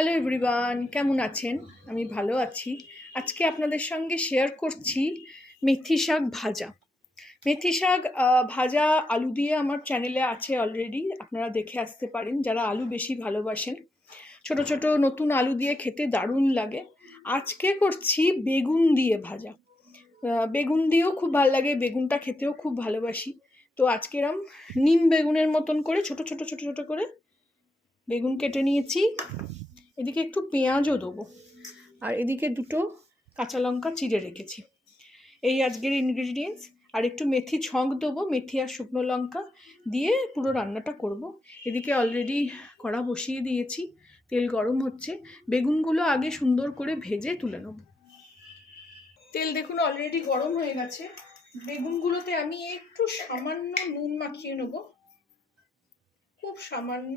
Hello everyone, কেমন আছেন? আমি ভালো আছি। আজকে আপনাদের সঙ্গে শেয়ার করছি মেথি শাক ভাজা। মেথি শাক ভাজা আলু দিয়ে আমার চ্যানেলে আছে অলরেডি, আপনারা দেখে আসতে পারেন যারা আলু বেশি ভালোবাসেন। ছোট ছোট নতুন আলু দিয়ে খেতে দারুণ লাগে। আজকে করছি বেগুন দিয়ে ভাজা। বেগুন দিয়েও খুব ভালো লাগে, বেগুনটা খেতেও খুব ভালোবাসি। তো আজকে এরম নিম বেগুনের মতন করে ছোট ছোট ছোট ছোট করে বেগুন কেটে নিয়েছি। এদিকে একটু পেঁয়াজও দেবো, আর এদিকে দুটো কাঁচা লঙ্কা চিড়ে রেখেছি। এই আজকের ইনগ্রিডিয়েন্টস। আর একটু মেথি ছঁক দেবো, মেথি আর শুকনো লঙ্কা দিয়ে পুরো রান্নাটা করব। এদিকে অলরেডি কড়া বসিয়ে দিয়েছি, তেল গরম হচ্ছে। বেগুনগুলো আগে সুন্দর করে ভেজে তুলে নেব। তেল দেখুন অলরেডি গরম হয়ে গেছে। বেগুনগুলোতে আমি একটু সামান্য নুন মাখিয়ে নেব, খুব সামান্য।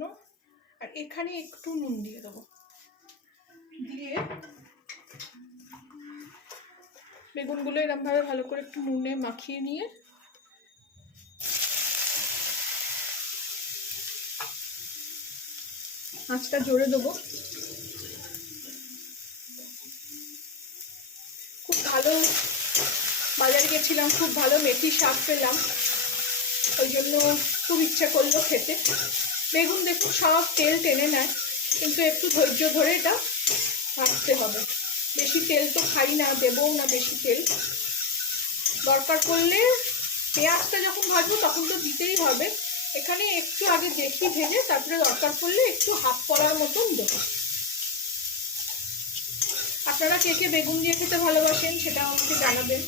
আর এখানে একটু নুন দিয়ে দেবো, দিয়ে বেগুনগুলো এরকমভাবে ভালো করে একটু নুনে মাখিয়ে নিয়ে আঁচটা জোরে দেবো। খুব ভালো বাজারে গেছিলাম, খুব ভালো মেথি শাক পেলাম, ওই জন্য খুব ইচ্ছা করলো খেতে। বেগুন দেখুন সব তেল টেনে নেয়, কিন্তু একটু ধৈর্য ধরে এটা ভাজতে হবে। বেশি তেল তো খাই না, দেবও না বেশি তেল। দরকার পড়লে পেঁয়াজটা যখন ভাজবো তখন তো দিতেই হবে, এখানে একটু আগে দেখি ভেজে তারপরে দরকার পড়লে একটু হাফ করার মতন দেবো। আপনারা কে কে বেগুন দিয়ে খেতে ভালোবাসেন সেটা আমাকে জানাবেন।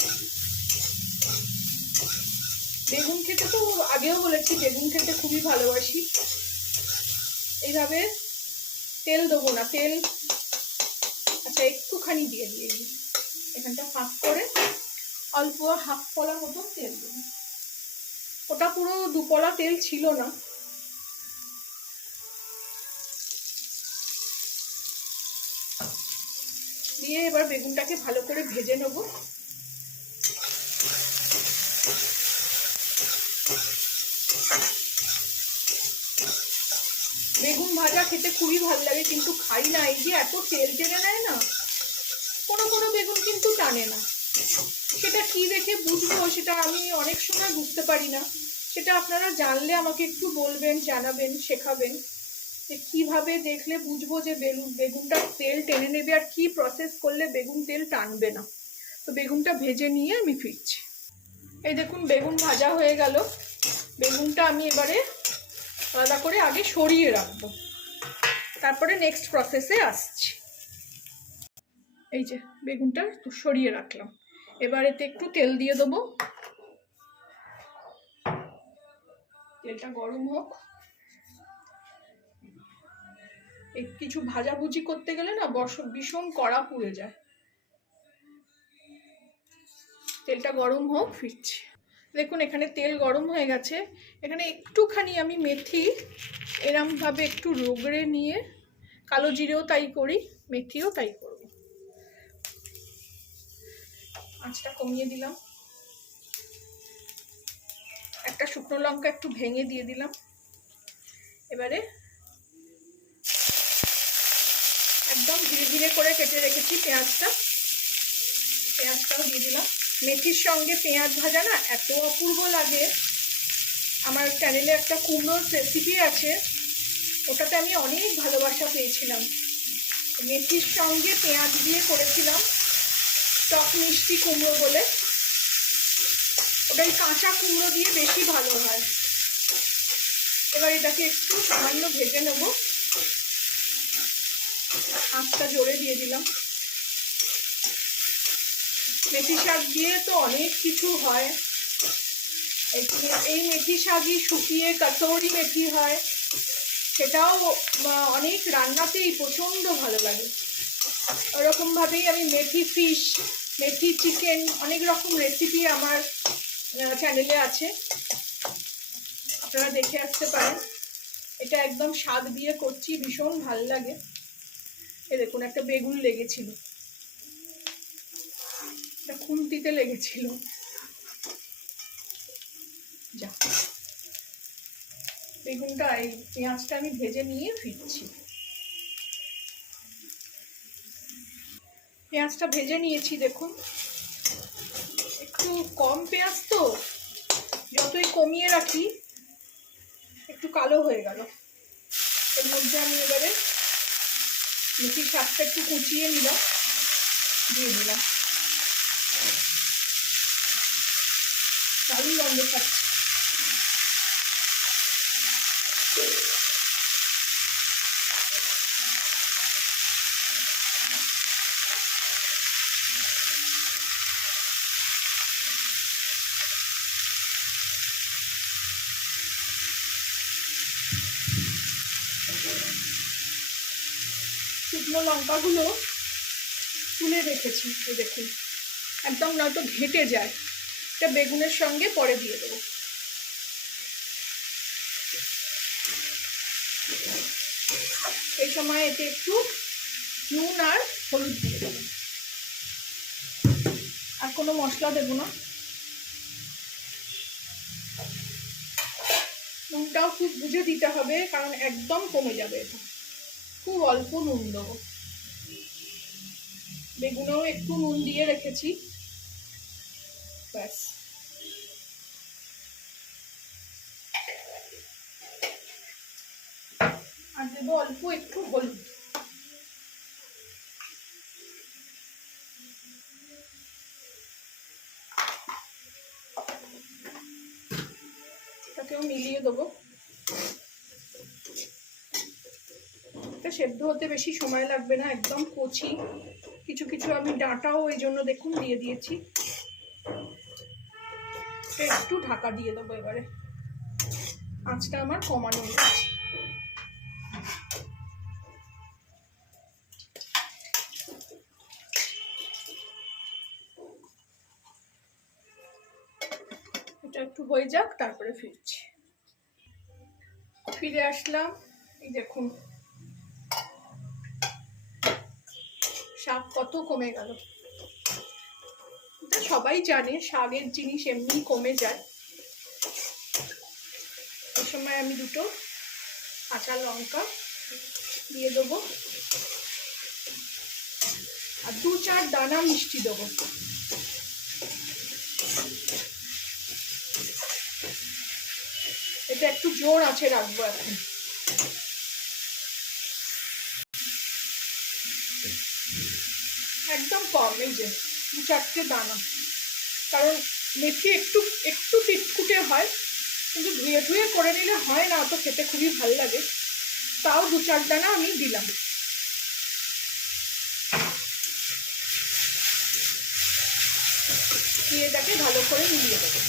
বেগুন খেতে তো আগেও বলেছি, বেগুন খেতে খুবই ভালোবাসি। এইভাবে তেল দেবো না, তেল আচ্ছা একটুখানি দিয়ে দিয়েছি, এখানটা ফাঁক করে অল্প হাফ পলা মতন তেল দেবো। ওটা পুরো দুপলা তেল ছিল না। দিয়ে এবার বেগুনটাকে ভালো করে ভেজে নেব। বেগুন ভাজা খেতে খুবই ভালো লাগে, কিন্তু খাই না, এই যে এত তেল টেনে নেয় না। কোনো কোনো বেগুন কিন্তু টানে না, সেটা কি দেখে বুঝবো সেটা আমি অনেক সময় বুঝতে পারি না। সেটা আপনারা জানলে আমাকে একটু বলবেন, জানাবেন, শেখাবেন যে কিভাবে দেখলে বুঝবো যে বেগুনটা তেল টেনে নেবে, আর কি প্রসেস করলে বেগুন তেল টানবে না। তো বেগুনটা ভেজে নিয়ে আমি ফিরছি। এই দেখুন বেগুন ভাজা হয়ে গেল। বেগুনটা আমি এবারে আলাদা করে আগে সরিয়ে রাখবো, তারপরে নেক্সট প্রসেসে আসছি। এই যে বেগুনটা সরিয়ে রাখলাম, এবার এতে একটু তেল দিয়ে দেবো। তেলটা গরম হোক। এই কিছু ভাজাভুজি করতে গেলে না ভীষণ কড়া পুড়ে যায়। তেলটা গরম হোক, ফিরছি। দেখুন এখানে তেল গরম হয়ে গেছে। এখানে একটুখানি আমি মেথি এরমভাবে একটু রগড়ে নিয়ে, কালো জিরেও তাই করি, মেথিও তাই করব। আঁচটা কমিয়ে দিলাম, একটা শুকনো লঙ্কা একটু ভেঙে দিয়ে দিলাম। এবারে একদম ধীরে ধীরে করে কেটে রেখেছি পেঁয়াজটাও দিয়ে দিলাম। মেথির সঙ্গে পেঁয়াজ ভাজা না এত অপূর্ব লাগে। আমার চ্যানেলে একটা কুমড়োর রেসিপি আছে, ওটাতে আমি অনেক ভালোবাসা পেয়েছিলাম। মেথির সঙ্গে পেঁয়াজ দিয়ে করেছিলাম, টক মিষ্টি কুমড়ো বলে। ওটাই কাঁচা কুমড়ো দিয়ে বেশি ভালো হয়। এবার এটাকে একটু সামান্য ভেজে নেব, আঁচটা জোরে দিয়ে দিলাম। মেথি শাক দিয়ে তো অনেক কিছু হয়। এই মেথি শাকই শুকিয়ে কসৌরি মেথি হয়, সেটাও অনেক রান্নাতেই প্রচণ্ড ভালো লাগে। ওরকমভাবেই আমি মেথি ফিশ, মেথি চিকেন, অনেক রকম রেসিপি আমার চ্যানেলে আছে, আপনারা দেখে আসতে পারেন। এটা একদম শাক দিয়ে করছি, ভীষণ ভালো লাগে। এই দেখুন একটা বেগুন লেগেছিল, একটা খুন্তিতে লেগেছিল। যা, বেগুনটা এই পেঁয়াজটা আমি ভেজে নিয়ে ফিরছি। পেঁয়াজটা ভেজে নিয়েছি, দেখুন একটু কম পেঁয়াজ তো, যতই কমিয়ে রাখি একটু কালো হয়ে গেল। এর মধ্যে আমি এবারে মেথির শাকটা একটু কুচিয়ে নিলাম, দিয়ে দিলাম। দারুণ গন্ধ খাচ্ছি। শুকনো লঙ্কাগুলো তুলে রেখেছি, দেখুন একদম, নয়তো ঘেঁটে যায়। এটা বেগুনের সঙ্গে পরে দিয়ে দেবো। এই সময় এতে একটু নুন আর হলুদ দিয়ে দেবো, আর কোনো মশলা দেবো না। নুনটাও খুব বুঝে দিতে হবে, কারণ একদম কমে যাবে এটা। খুব অল্প নুন দেবো। বেগুনেও একটু নুন দিয়ে রেখেছি, ব্যাস। আর দেবো অল্প একটু হলুদ। এটাকেও মিলিয়ে দেবো। এটা সেদ্ধ হতে বেশি সময় লাগবে না, একদম কচি। কিছু কিছু আমি ডাঁটাও এই জন্য দেখুন দিয়ে দিয়েছি। একটু ঢাকা দিয়ে দেবো এবারে, আঁচটা আমার কমানো হয়েছে। এটা একটু হয়ে যাক, তারপরে ফিরছি। ফিরে আসলাম, এই দেখুন শাক কত কমে গেল। এটা সবাই জানে, শাকের জিনিস এমনি কমে যায়। এই সময় আমি দুটো কাঁচা লঙ্কা দিয়ে দেবো, আর 2-4 দানা মিষ্টি দেবো। এটা একটু জোর আছে রাখবো এখন। একদম কম, এই যে 2-4টে দানা, কারণ মেথি একটু একটু তিটকুটে হয়, কিন্তু ধুয়ে ধুয়ে করে নিলে হয় না, তো খেতে খুবই ভালো লাগে। তাও 2-4 দানা আমি দিলাম। দিয়ে এটাকে ভালো করে মিলিয়ে দেবো।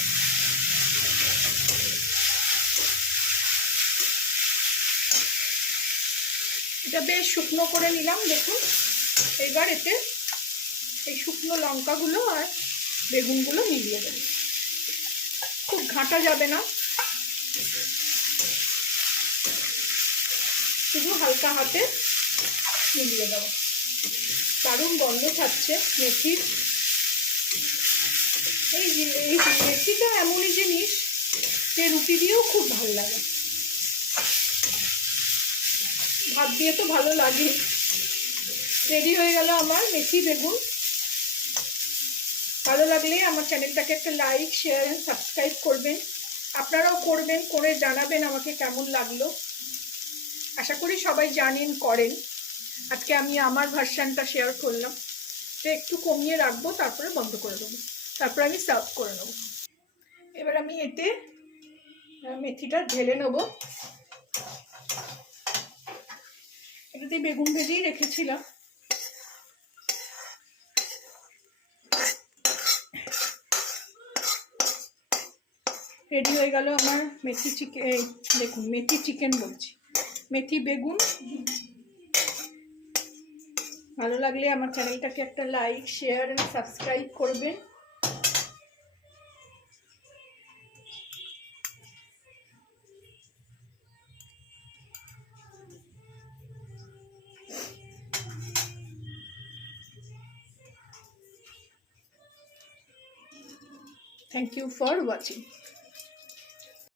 এটা বেশ শুকনো করে নিলাম, দেখুন। এবার এতে এই শুকনো লঙ্কাগুলো আর বেগুনগুলো মিলিয়ে দেবো। খুব ঘাঁটা যাবে না, শুধু হালকা হাতে মিলিয়ে দেবো। দারুণ গন্ধ ছাড়ছে মেথির। এই মেথিটা এমনই জিনিস যে রুটি দিয়েও খুব ভালো লাগে, ভাত দিয়ে তো ভালো লাগে। রেডি হয়ে গেল আমার মেথি বেগুন। ভালো লাগলে আমার চ্যানেলটাকে একটা লাইক, শেয়ার এন্ড সাবস্ক্রাইব করবেন। আপনারাও করবেন, করে জানাবেন আমাকে কেমন লাগলো। আশা করি সবাই জানেন, করেন। আজকে আমি আমার ভার্সানটা শেয়ার করলাম। তো একটু কমিয়ে রাখবো, তারপরে বন্ধ করে দেবো, তারপরে আমি সার্ভ করে নেবো। এবার আমি এতে মেথিটা ঢেলে নেবো। এটাতে বেগুন ভেজেই রেখেছিলাম। রেডি হয়ে গেল আমার মেথি চিকেন। দেখুন, মেথি চিকেন বলছি, মেথি বেগুন। ভালো লাগলে আমার চ্যানেলটাকে একটা লাইক, শেয়ার এন্ড সাবস্ক্রাইব করবেন। Thank you for watching.